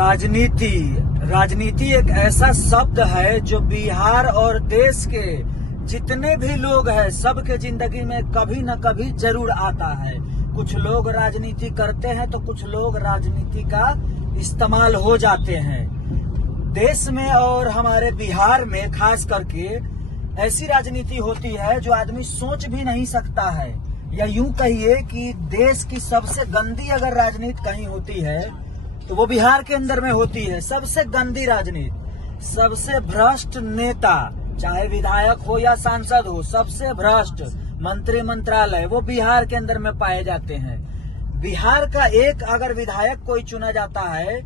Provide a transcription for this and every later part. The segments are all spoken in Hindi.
राजनीति राजनीति एक ऐसा शब्द है जो बिहार और देश के जितने भी लोग हैं सबके जिंदगी में कभी न कभी जरूर आता है। कुछ लोग राजनीति करते हैं तो कुछ लोग राजनीति का इस्तेमाल हो जाते हैं। देश में और हमारे बिहार में खास करके ऐसी राजनीति होती है जो आदमी सोच भी नहीं सकता है, या यूं कहिए कि देश की सबसे गंदी अगर राजनीति कहीं होती है तो वो बिहार के अंदर में होती है। सबसे गंदी राजनीति, सबसे भ्रष्ट नेता, चाहे विधायक हो या सांसद हो, सबसे भ्रष्ट मंत्री मंत्रालय वो बिहार के अंदर में पाए जाते हैं। बिहार का एक अगर विधायक कोई चुना जाता है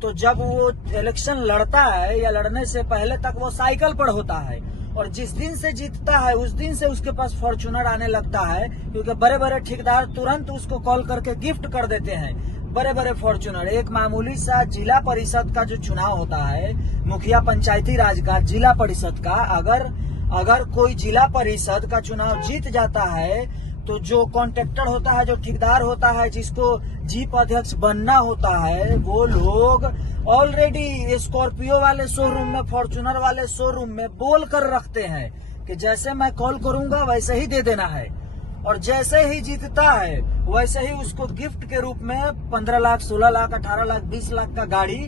तो जब वो इलेक्शन लड़ता है या लड़ने से पहले तक वो साइकिल पर होता है, और जिस दिन से जीतता है उस दिन से उसके पास फॉर्च्यूनर आने लगता है, क्योंकि बड़े बड़े ठेकेदार तुरंत उसको कॉल करके गिफ्ट कर देते हैं बड़े बड़े फॉर्च्यूनर। एक मामूली सा जिला परिषद का जो चुनाव होता है, मुखिया पंचायती राज का, जिला परिषद का, अगर कोई जिला परिषद का चुनाव जीत जाता है तो जो कॉन्ट्रैक्टर होता है, जो ठेकेदार होता है, जिसको जीप अध्यक्ष बनना होता है, वो लोग ऑलरेडी स्कॉर्पियो वाले शोरूम में, फॉर्च्यूनर वाले शोरूम में बोल कर रखते हैं कि जैसे मैं कॉल करूंगा वैसे ही दे देना है, और जैसे ही जीतता है वैसे ही उसको गिफ्ट के रूप में 15 लाख, 16 लाख, 18 लाख, 20 लाख का गाड़ी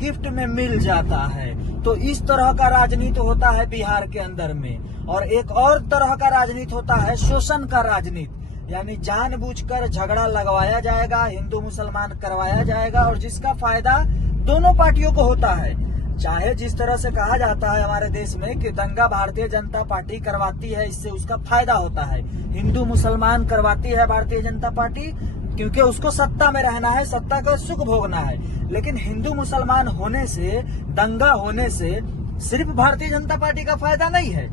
गिफ्ट में मिल जाता है। तो इस तरह का राजनीति होता है बिहार के अंदर में। और एक और तरह का राजनीति होता है शोषण का राजनीति, यानी जानबूझकर झगड़ा लगवाया जाएगा, हिंदू मुसलमान करवाया जाएगा, और जिसका फायदा दोनों पार्टियों को होता है। चाहे जिस तरह से कहा जाता है हमारे देश में कि दंगा भारतीय जनता पार्टी करवाती है, इससे उसका फायदा होता है। हिंदू मुसलमान करवाती है भारतीय जनता पार्टी क्योंकि उसको सत्ता में रहना है, सत्ता का सुख भोगना है। लेकिन हिंदू मुसलमान होने से, दंगा होने से सिर्फ भारतीय जनता पार्टी का फायदा नहीं है।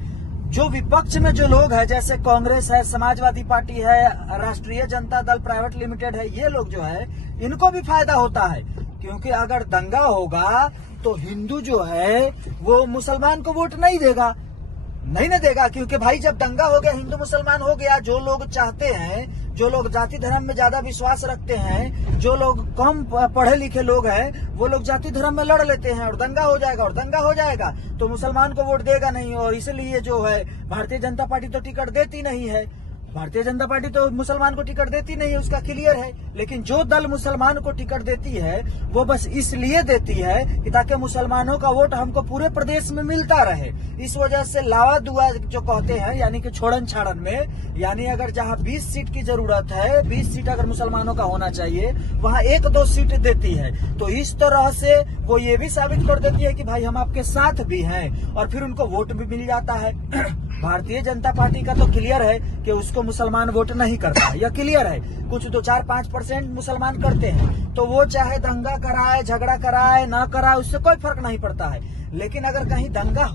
जो विपक्ष में जो लोग हैं, जैसे कांग्रेस है, समाजवादी पार्टी है, राष्ट्रीय जनता दल प्राइवेट लिमिटेड है, ये लोग जो है इनको भी फायदा होता है, क्योंकि अगर दंगा होगा तो हिंदू जो है वो मुसलमान को वोट नहीं देगा, क्योंकि भाई जब दंगा हो गया, हिंदू मुसलमान हो गया, जो लोग चाहते हैं, जो लोग जाति धर्म में ज्यादा विश्वास रखते हैं, जो लोग कम पढ़े लिखे लोग हैं, वो लोग जाति धर्म में लड़ लेते हैं, और दंगा हो जाएगा तो मुसलमान को वोट देगा नहीं। और इसलिए जो है भारतीय जनता पार्टी तो टिकट देती नहीं है, भारतीय जनता पार्टी तो मुसलमान को टिकट देती नहीं है, उसका क्लियर है। लेकिन जो दल मुसलमान को टिकट देती है वो बस इसलिए देती है कि ताकि मुसलमानों का वोट हमको पूरे प्रदेश में मिलता रहे। इस वजह से लावा दुआ जो कहते हैं, यानी कि छोड़न छाड़न में, यानी अगर जहां 20 सीट की जरूरत है, 20 सीट अगर मुसलमानों का होना चाहिए, वहां 1-2 सीट देती है। तो इस तरह से वो ये भी साबित कर देती है कि भाई हम आपके साथ भी हैं, और फिर उनको वोट भी मिल जाता है। भारतीय जनता पार्टी का तो क्लियर है कि उसको मुसलमान वोट नहीं करता है, यह क्लियर है। कुछ 2-4-5% मुसलमान करते हैं, तो वो चाहे दंगा कराए, झगड़ा कराए, ना कराए, उससे कोई फर्क नहीं पड़ता है। लेकिन अगर कहीं दंगा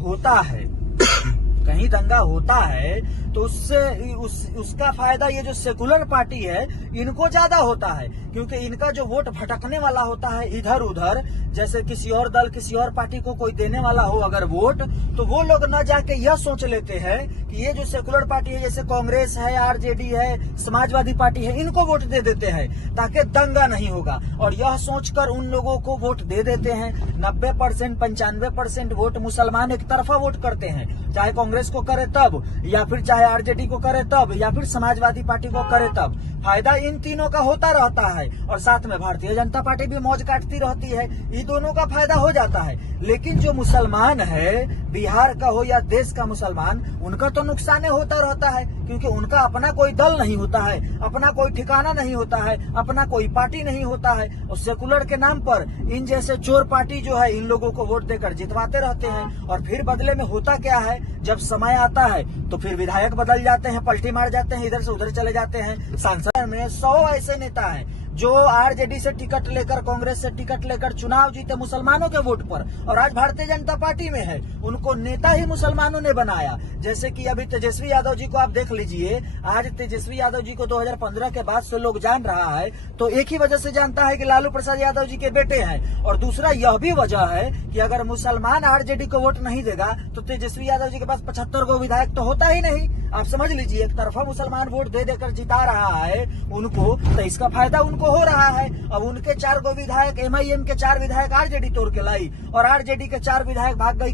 होता है तो उसका फायदा ये जो सेकुलर पार्टी है इनको ज्यादा होता है, क्योंकि इनका जो वोट भटकने वाला होता है इधर उधर, जैसे किसी और दल, किसी और पार्टी को कोई देने वाला हो अगर वोट, तो वो लोग न जाके यह सोच लेते हैं कि ये जो सेकुलर पार्टी है, जैसे कांग्रेस है, आरजेडी है, समाजवादी पार्टी है, इनको वोट दे देते हैं ताकि दंगा नहीं होगा। और यह सोचकर उन लोगों को वोट दे देते हैं। 90%, 95% वोट मुसलमान एक तरफा वोट करते हैं, चाहे कांग्रेस को करे तब, या फिर चाहे आरजेडी को करे तब, या फिर समाजवादी पार्टी को करे तब। फायदा इन तीनों का होता रहता है, और साथ में भारतीय जनता पार्टी भी मौज काटती रहती है। ये दोनों का फायदा हो जाता है। लेकिन जो मुसलमान है, बिहार का हो या देश का मुसलमान, उनका तो नुकसान होता रहता है, क्योंकि उनका अपना कोई दल नहीं होता है, अपना कोई ठिकाना नहीं होता है, अपना कोई पार्टी नहीं होता है। और सेकुलर के नाम पर इन जैसे चोर पार्टी जो है इन लोगों को वोट देकर जितवाते रहते हैं, और फिर बदले में होता क्या है, जब समय आता है तो फिर विधायक बदल जाते हैं, पलटी मार जाते हैं, इधर से उधर चले जाते हैं। सांसद में 100 ऐसे नेता हैं जो आरजेडी से टिकट लेकर, कांग्रेस से टिकट लेकर चुनाव जीते मुसलमानों के वोट पर, और आज भारतीय जनता पार्टी में है। उनको नेता ही मुसलमानों ने बनाया। जैसे कि अभी तेजस्वी यादव जी को आप देख लीजिए, आज तेजस्वी यादव जी को 2015 के बाद से लोग जान रहा है, तो एक ही वजह से जानता है कि लालू प्रसाद यादव जी के बेटे हैं, और दूसरा यह भी वजह है कि अगर मुसलमान आरजेडी को वोट नहीं देगा तो तेजस्वी यादव जी के पास 75 गो विधायक तो होता ही नहीं। आप समझ लीजिए, एक तरफा मुसलमान वोट दे देकर जिता रहा है उनको, तो इसका फायदा उनको हो रहा है। अब उनके 4 गो विधायक, MIM के 4 विधायक RJD तोड़ के लाई, और RJD के 4 विधायक भाग गई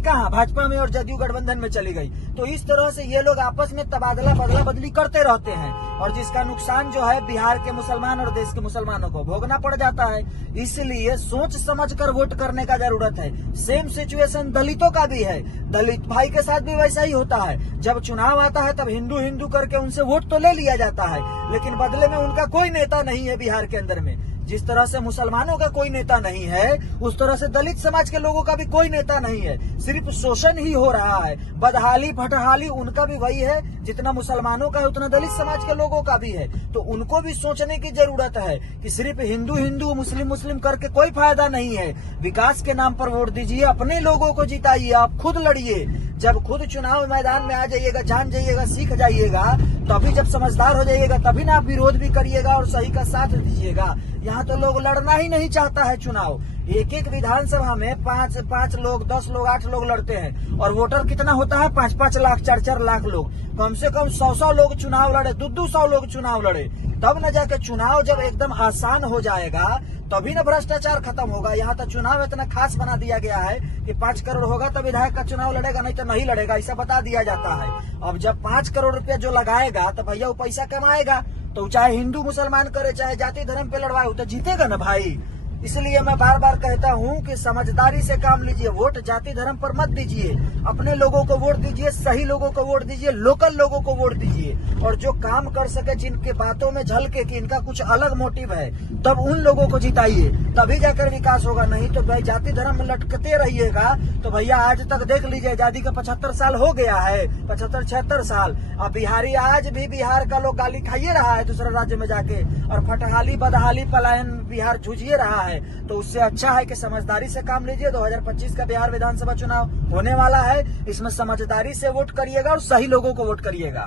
कहाँ, भाजपा में और जदयू गठबंधन में चली गई। तो इस तरह से ये लोग आपस में तबादला बदला बदली करते रहते हैं, और जिसका नुकसान जो है बिहार के मुसलमान और देश के मुसलमानों को भोगना पड़ जाता है। इसलिए सोच समझकर वोट करने का जरूरत है। सेम सिचुएशन दलितों का भी है, दलित भाई के साथ भी वैसा ही होता है। जब चुनाव आता है तब हिंदू हिंदू करके उनसे वोट तो ले लिया जाता है, लेकिन बदले में उनका कोई नेता नहीं है बिहार के अंदर में। जिस तरह से मुसलमानों का कोई नेता नहीं है, उस तरह से दलित समाज के लोगों का भी कोई नेता नहीं है। सिर्फ शोषण ही हो रहा है, बदहाली फटहाली उनका भी वही है, जितना मुसलमानों का है उतना दलित समाज के लोगों का भी है। तो उनको भी सोचने की जरूरत है कि सिर्फ हिंदू हिंदू मुस्लिम मुस्लिम करके कोई फायदा नहीं है। विकास के नाम पर वोट दीजिए, अपने लोगों को जिताइए, आप खुद लड़िए। जब खुद चुनाव मैदान में आ जाइएगा, जान जाइएगा, सीख जाइएगा, तभी जब समझदार हो जाइएगा तभी ना आप विरोध भी करिएगा और सही का साथ दीजिएगा। यहाँ तो लोग लड़ना ही नहीं चाहता है चुनाव। एक एक विधानसभा में 5 लोग, 10 लोग, 8 लोग लड़ते हैं, और वोटर कितना होता है, 5-5 लाख, 4-4 लाख लोग। कम से कम 100 लोग चुनाव लड़े, 200 लोग चुनाव लड़े, तब न जाके चुनाव जब एकदम आसान हो जाएगा तभी न भ्रष्टाचार खत्म होगा। यहाँ तो चुनाव इतना खास बना दिया गया है कि 5 करोड़ होगा तो विधायक का चुनाव लड़ेगा, नहीं तो नहीं लड़ेगा, ऐसा बता दिया जाता है। अब जब 5 करोड़ रुपया जो लगाएगा तो भैया वो पैसा कमाएगा, तो चाहे हिंदू मुसलमान करे, चाहे जाति धर्म पे लड़वाए, तो जीतेगा ना भाई। इसलिए मैं बार बार कहता हूँ कि समझदारी से काम लीजिए, वोट जाति धर्म पर मत दीजिए, अपने लोगों को वोट दीजिए, सही लोगों को वोट दीजिए, लोकल लोगों को वोट दीजिए, और जो काम कर सके, जिनके बातों में झलके कि इनका कुछ अलग मोटिव है, तब उन लोगों को जिताइए, तभी जाकर विकास होगा। नहीं तो भाई जाति धर्म में लटकते रहिएगा तो भैया आज तक देख लीजिए, आजादी का 75 साल हो गया है, 75-76 साल। अब बिहारी आज भी बिहार का लोग गाली खाइए रहा है दूसरे राज्य में जाके, और फटहाली बदहाली पलायन बिहार जूझिए रहा है। तो उससे अच्छा है कि समझदारी से काम लीजिए। 2025 का बिहार विधानसभा चुनाव होने वाला है, इसमें समझदारी से वोट करिएगा और सही लोगों को वोट करिएगा।